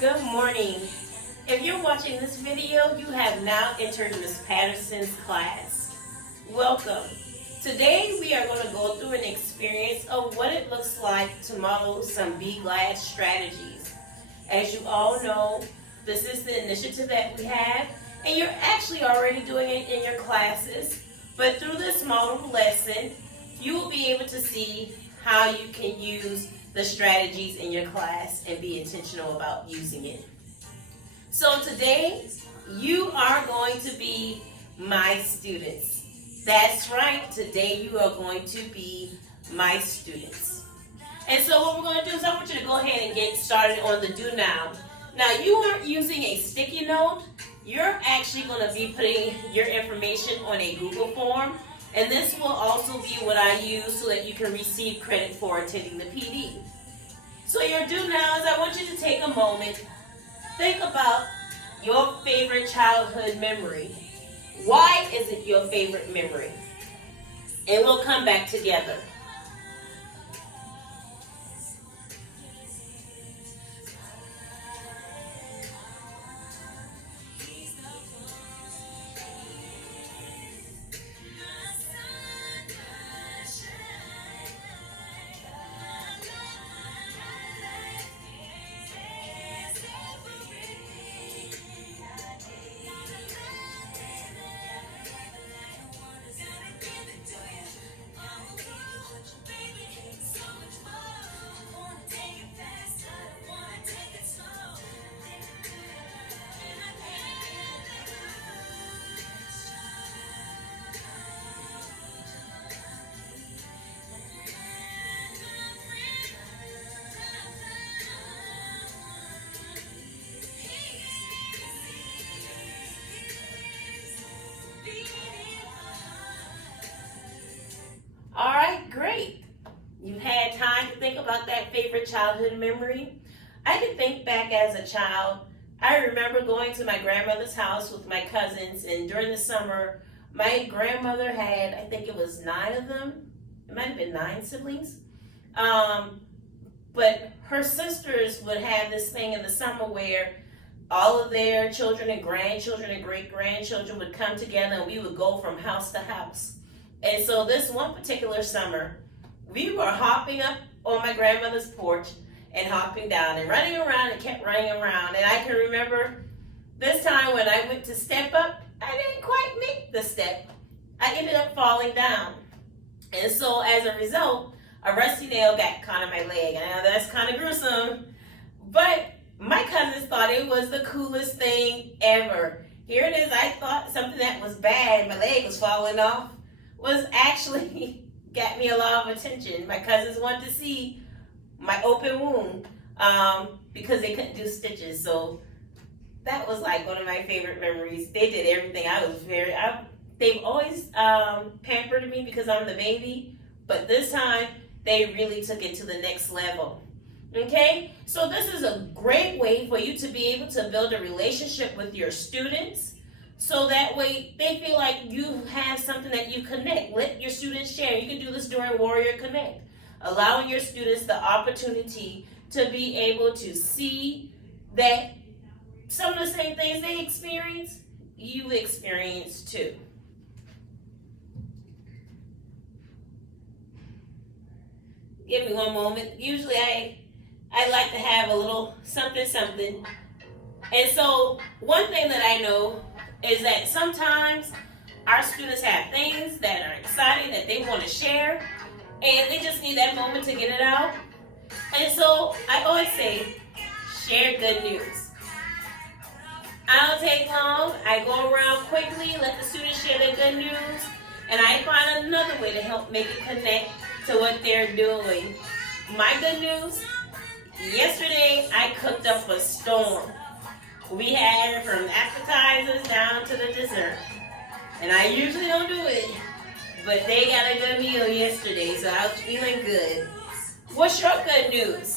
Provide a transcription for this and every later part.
Good morning. If you're watching this video, you have now entered Ms. Patterson's class. Welcome. Today we are going to go through an experience of what it looks like to model some Be Glad strategies. As you all know, this is the initiative that we have, and you're actually already doing it in your classes. But through this model lesson, you will be able to see how you can use the strategies in your class and be intentional about using it. So today, you are going to be my students. That's right, today you are going to be my students. And so what we're going to do is I want you to go ahead and get started on the do now. Now you aren't using a sticky note, you're actually going to be putting your information on a Google form. And this will also be what I use so that you can receive credit for attending the PD. So your do now is I want you to take a moment, think about your favorite childhood memory. Why is it your favorite memory? And we'll come back together. All right, great. You've had time to think about that favorite childhood memory. I can think back as a child. I remember going to my grandmother's house with my cousins, and during the summer, my grandmother had, I think it was 9 of them. It might have been 9 siblings. But her sisters would have this thing in the summer where all of their children and grandchildren and great-grandchildren would come together, and we would go from house to house. And so this one particular summer, we were hopping up on my grandmother's porch and hopping down and running around and kept running around. And I can remember this time when I went to step up, I didn't quite make the step. I ended up falling down. And so as a result, a rusty nail got caught in my leg. And I know that's kind of gruesome, but my cousins thought it was the coolest thing ever. Here it is, I thought something that was bad, my leg was falling off, was actually got me a lot of attention. My cousins wanted to see my open wound because they couldn't do stitches. So that was like one of my favorite memories. They did everything. They've always pampered me because I'm the baby, but this time they really took it to the next level. Okay, so this is a great way for you to be able to build a relationship with your students. So that way they feel like you have something that you connect. Let your students share. You can do this during Warrior Connect. Allowing your students the opportunity to be able to see that some of the same things they experience, you experience too. Give me one moment. Usually I like to have a little something. And so one thing that I know is that sometimes our students have things that are exciting that they want to share, and they just need that moment to get it out. And so I always say, share good news. I don't take long. I go around quickly, let the students share their good news, and I find another way to help make it connect to what they're doing. My good news, yesterday I cooked up a storm. We had from appetizers down to the dessert. And I usually don't do it, but they got a good meal yesterday, so I was feeling good. What's your good news?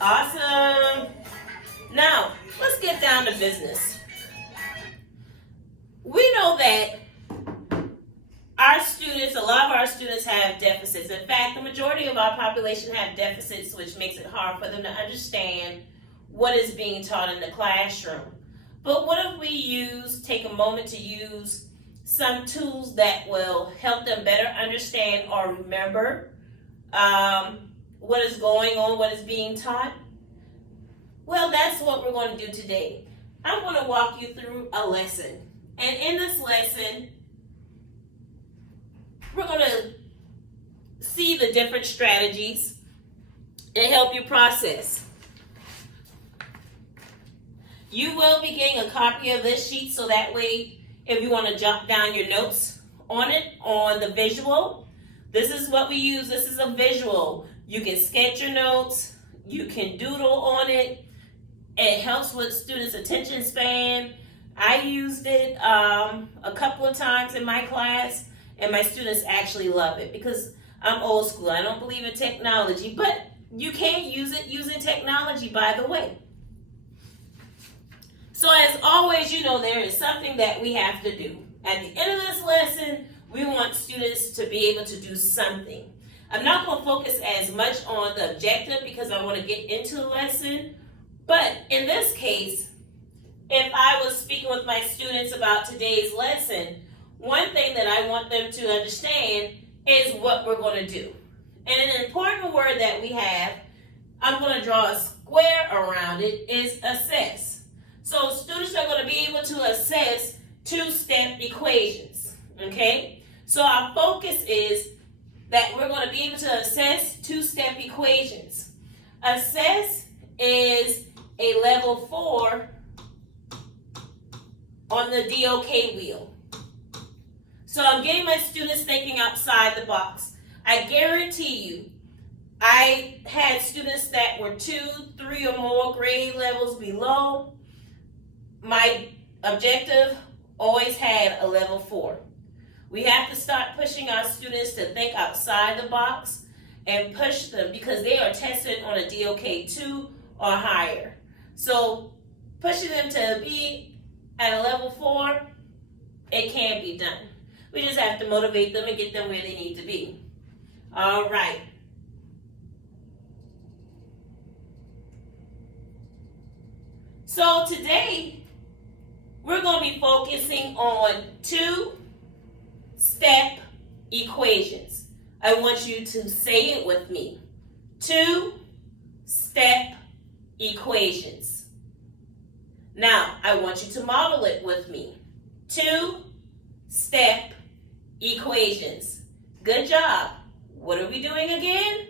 Awesome. Now, let's get down to business. We know that a lot of our students have deficits. In fact, the majority of our population have deficits, which makes it hard for them to understand what is being taught in the classroom. But what if take a moment to use some tools that will help them better understand or remember what is going on, what is being taught? Well, that's what we're going to do today. I'm going to walk you through a lesson. And in this lesson, we're going to see the different strategies and help you process. You will be getting a copy of this sheet so that way if you want to jot down your notes on it, on the visual, this is what we use. This is a visual. You can sketch your notes. You can doodle on it. It helps with students' attention span. I used it a couple of times in my class, and my students actually love it because I'm old school. I don't believe in technology, but you can use it using technology, by the way. So as always, there is something that we have to do. At the end of this lesson, we want students to be able to do something. I'm not going to focus as much on the objective because I want to get into the lesson. But in this case, if I was speaking with my students about today's lesson, one thing that I want them to understand is what we're going to do. And an important word that we have, I'm going to draw a square around it, is assess. So students are going to be able to assess two-step equations, okay? So our focus is that we're going to be able to assess two-step equations. Assess is a level 4 on the DOK wheel. So I'm getting my students thinking outside the box. I guarantee you, I had students that were 2, 3 or more grade levels below. My objective always had a level 4. We have to start pushing our students to think outside the box and push them because they are tested on a DOK 2 or higher. So pushing them to be at a level 4, it can be done. We just have to motivate them and get them where they need to be. All right. So today, we're going to be focusing on two-step equations. I want you to say it with me. Two-step equations. Now, I want you to model it with me. Two-step equations. Good job. What are we doing again?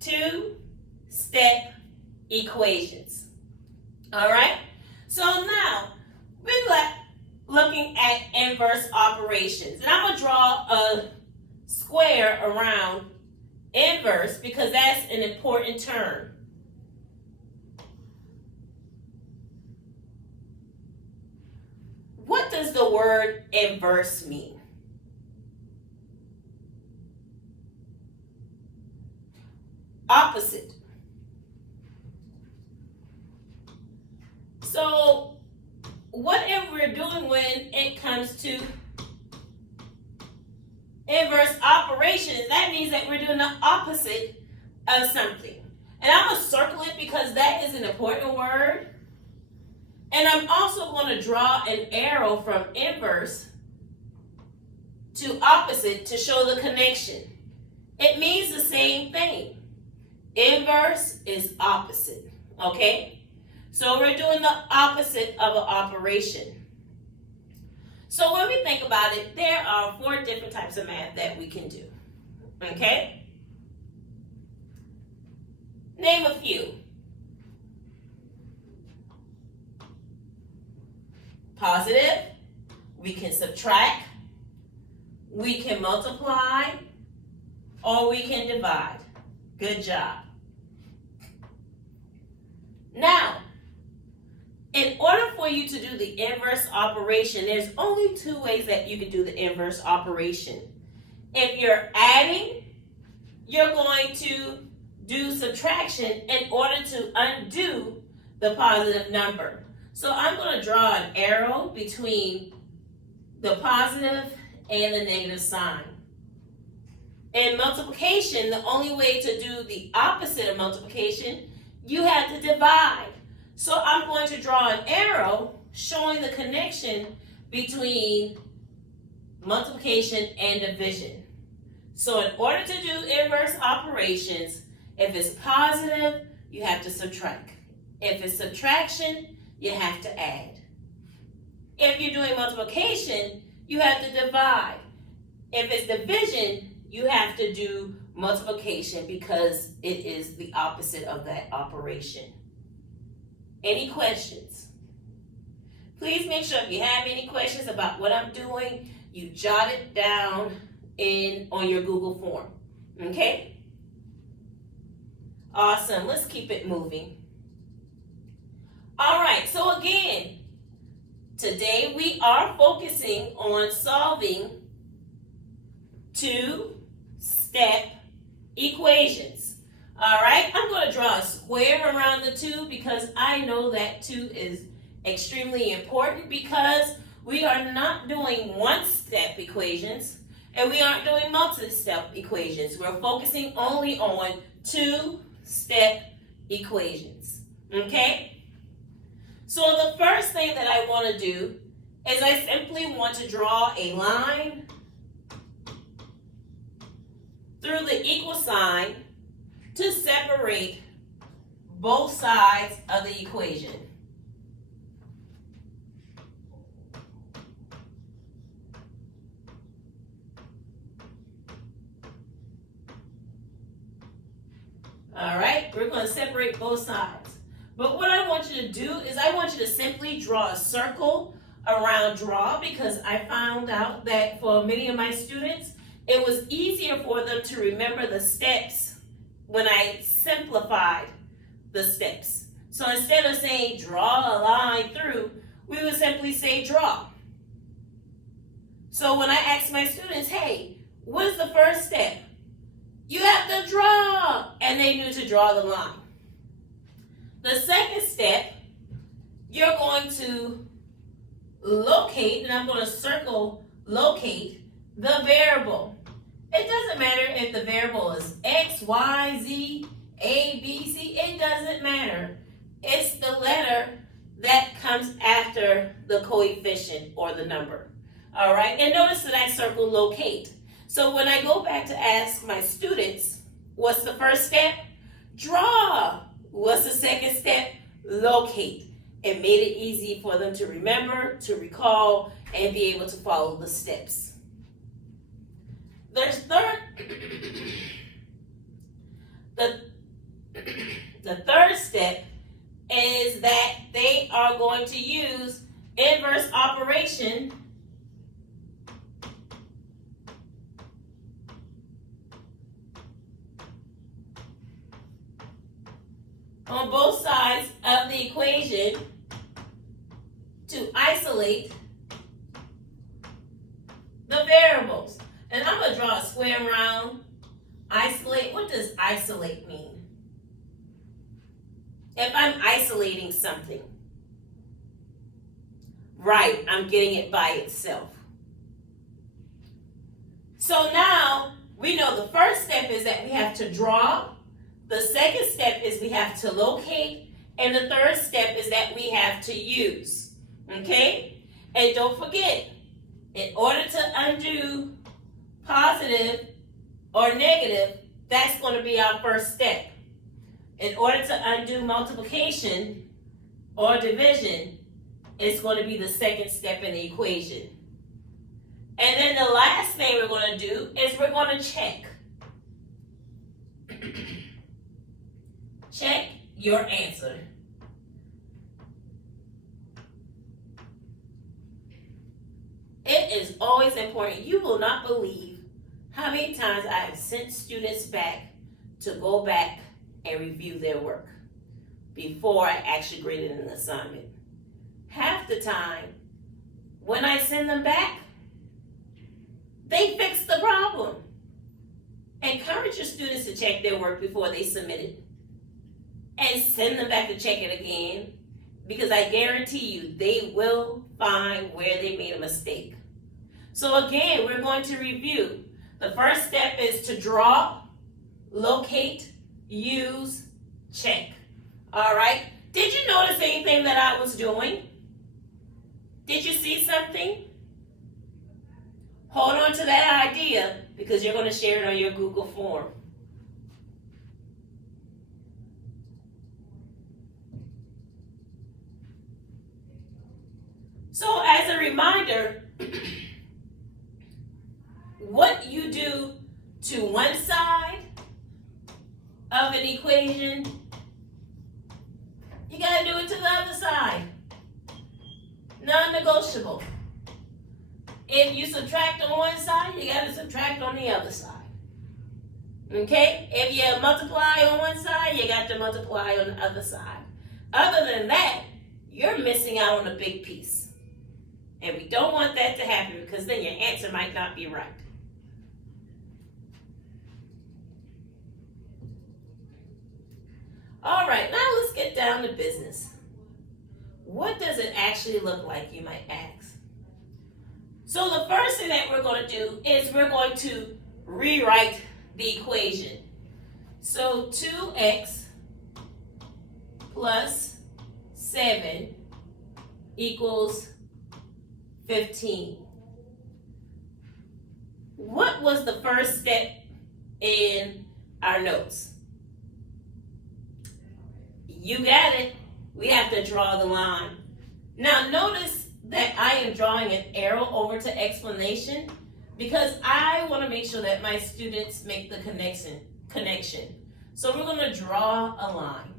Two-step equations. All right? So now, we're looking at inverse operations. And I'm going to draw a square around inverse because that's an important term. What does the word inverse mean? Opposite. So, whatever we're doing when it comes to inverse operations, that means that we're doing the opposite of something. And I'm going to circle it because that is an important word. And I'm also going to draw an arrow from inverse to opposite to show the connection. It means the same thing. Inverse is opposite, okay? So we're doing the opposite of an operation. So when we think about it, there are 4 different types of math that we can do, okay? Name a few. Positive, we can subtract, we can multiply, or we can divide. Good job. Now, in order for you to do the inverse operation, there's only 2 ways that you can do the inverse operation. If you're adding, you're going to do subtraction in order to undo the positive number. So I'm going to draw an arrow between the positive and the negative sign. In multiplication, the only way to do the opposite of multiplication, you have to divide. So I'm going to draw an arrow showing the connection between multiplication and division. So in order to do inverse operations, if it's positive, you have to subtract. If it's subtraction, you have to add. If you're doing multiplication, you have to divide. If it's division, you have to do multiplication because it is the opposite of that operation. Any questions? Please make sure if you have any questions about what I'm doing, you jot it down on your Google form. Okay? Awesome. Let's keep it moving. All right. So again, today we are focusing on solving two-step equations. All right, I'm going to draw a square around the 2 because I know that 2 is extremely important because we are not doing one-step equations and we aren't doing multi-step equations. We're focusing only on two-step equations. Okay? So the first thing that I want to do is I simply want to draw a line through the equal sign to separate both sides of the equation. All right, we're going to separate both sides. But what I want you to do is I want you to simply draw a circle around draw because I found out that for many of my students, it was easier for them to remember the steps when I simplified the steps. So instead of saying draw a line through, we would simply say draw. So when I ask my students, hey, what is the first step? You have to draw, and they knew to draw the line. The second step, you're going to locate, and I'm going to circle locate the variable. It doesn't matter if the variable is X, Y, Z, A, B, C. It doesn't matter. It's the letter that comes after the coefficient or the number. All right, and notice that I circle locate. So when I go back to ask my students, what's the first step? Draw. What's the second step? Locate. It made it easy for them to remember, to recall, and be able to follow the steps. The third step is that they are going to use inverse operation on both sides of the equation to isolate the variables. And I'm going to draw a square around isolate. What does isolate mean? If I'm isolating something, right, I'm getting it by itself. So now we know the first step is that we have to draw. The second step is we have to locate. And the third step is that we have to use. Okay? And don't forget, in order to undo positive or negative, that's going to be our first step. In order to undo multiplication or division, it's going to be the second step in the equation. And then the last thing we're going to do is we're going to check. Check your answer. It is always important. You will not believe how many times I have sent students back to go back and review their work before I actually graded an assignment. Half the time, when I send them back, they fix the problem. Encourage your students to check their work before they submit it. And send them back to check it again, because I guarantee you they will find where they made a mistake. So again, we're going to review. The first step is to draw, locate, use, check. All right? Did you notice anything that I was doing? Did you see something? Hold on to that idea because you're going to share it on your Google form. So as a reminder, what you do to one side of an equation, you got to do it to the other side. Non-negotiable. If you subtract on one side, you got to subtract on the other side. Okay? If you multiply on one side, you got to multiply on the other side. Other than that, you're missing out on a big piece. And we don't want that to happen because then your answer might not be right. All right, now let's get down to business. What does it actually look like, you might ask? So the first thing that we're going to do is we're going to rewrite the equation. So 2x plus 7 equals 15. What was the first step in our notes? You got it. We have to draw the line. Now notice that I am drawing an arrow over to explanation because I want to make sure that my students make the connection. So we're going to draw a line.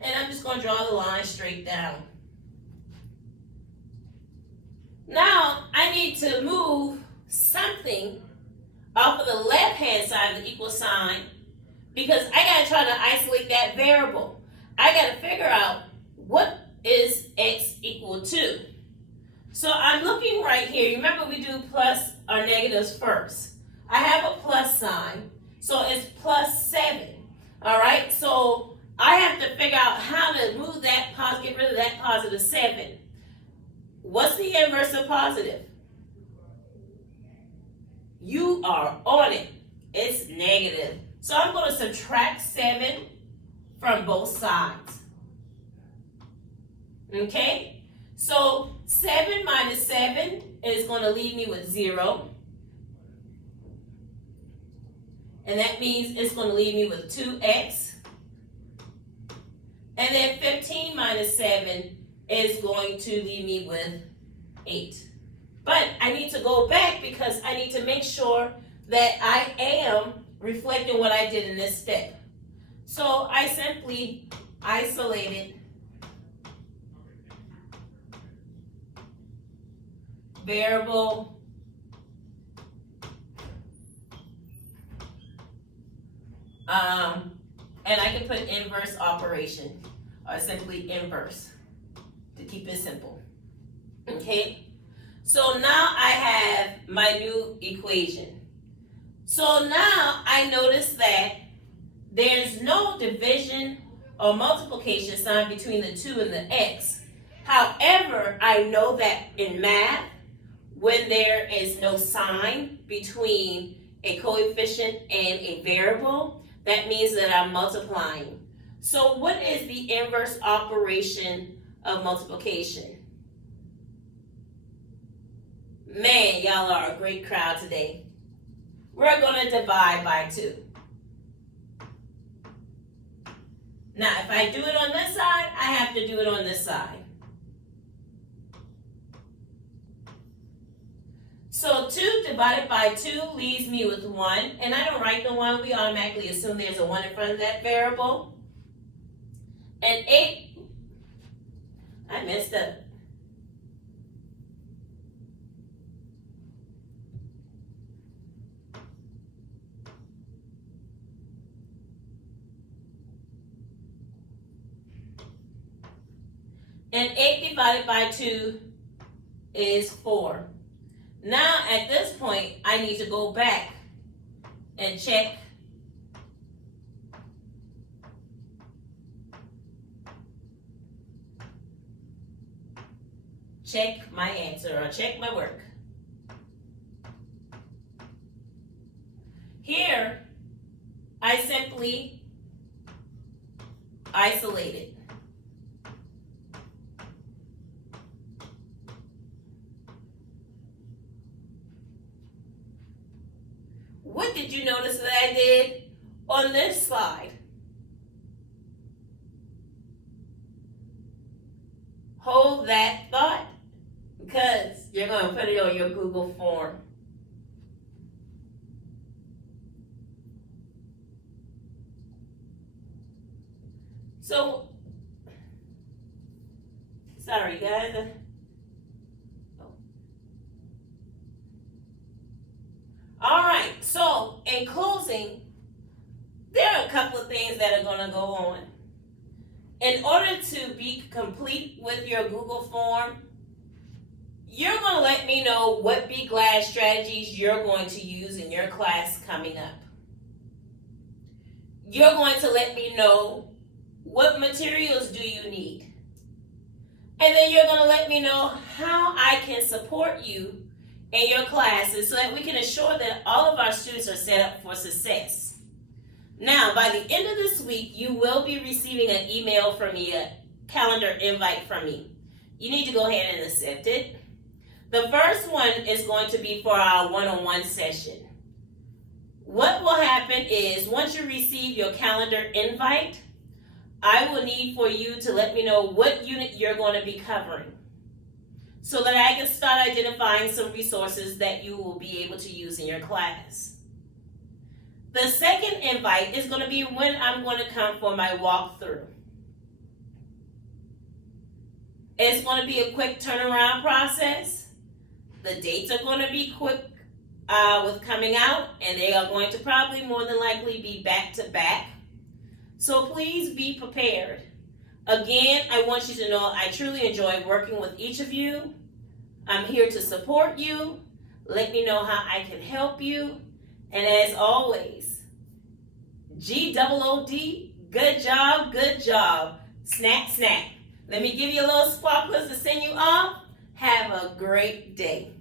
And I'm just going to draw the line straight down. Now I need to move something off of the left-hand side of the equal sign because I got to try to isolate that variable. I got to figure out what is x equal to. So I'm looking right here. Remember we do plus or negatives first. I have a plus sign, so it's plus 7. All right, so I have to figure out how to move that positive, get rid of that positive 7. What's the inverse of positive? You are on it. It's negative. So I'm going to subtract 7 from both sides. Okay? So 7 minus 7 is going to leave me with 0. And that means it's going to leave me with 2x. And then 15 minus 7 is going to leave me with 8. But I need to go back because I need to make sure that I am reflecting what I did in this step. So I simply isolated variable and I can put inverse operation or simply inverse to keep it simple. Okay, so now I have my new equation. So now I notice that there's no division or multiplication sign between the 2 and the x. However, I know that in math, when there is no sign between a coefficient and a variable, that means that I'm multiplying. So what is the inverse operation of multiplication? Man, y'all are a great crowd today. We're going to divide by 2. Now, if I do it on this side, I have to do it on this side. So 2 divided by 2 leaves me with 1. And I don't write the 1. We automatically assume there's a 1 in front of that variable. And 8, I messed up. And 8 divided by 2 is 4. Now, at this point, I need to go back and check my answer or check my work. Here, I simply isolate it. What did you notice that I did on this slide? Hold that thought, because you're going to put it on your Google form. So, sorry guys. All right, so in closing, there are a couple of things that are going to go on. In order to be complete with your Google form, you're going to let me know what Be Glad strategies you're going to use in your class coming up. You're going to let me know what materials do you need. And then you're going to let me know how I can support you in your classes so that we can ensure that all of our students are set up for success. Now, by the end of this week, you will be receiving an email from me, a calendar invite from me. You need to go ahead and accept it. The first one is going to be for our one-on-one session. What will happen is once you receive your calendar invite, I will need for you to let me know what unit you're going to be covering, so that I can start identifying some resources that you will be able to use in your class. The second invite is going to be when I'm going to come for my walkthrough. It's going to be a quick turnaround process. The dates are going to be quick with coming out, and they are going to probably more than likely be back to back. So please be prepared. Again, I want you to know I truly enjoy working with each of you. I'm here to support you. Let me know how I can help you. And as always, GOOD, good job, good job. Snack, snack. Let me give you a little sparklers to send you off. Have a great day.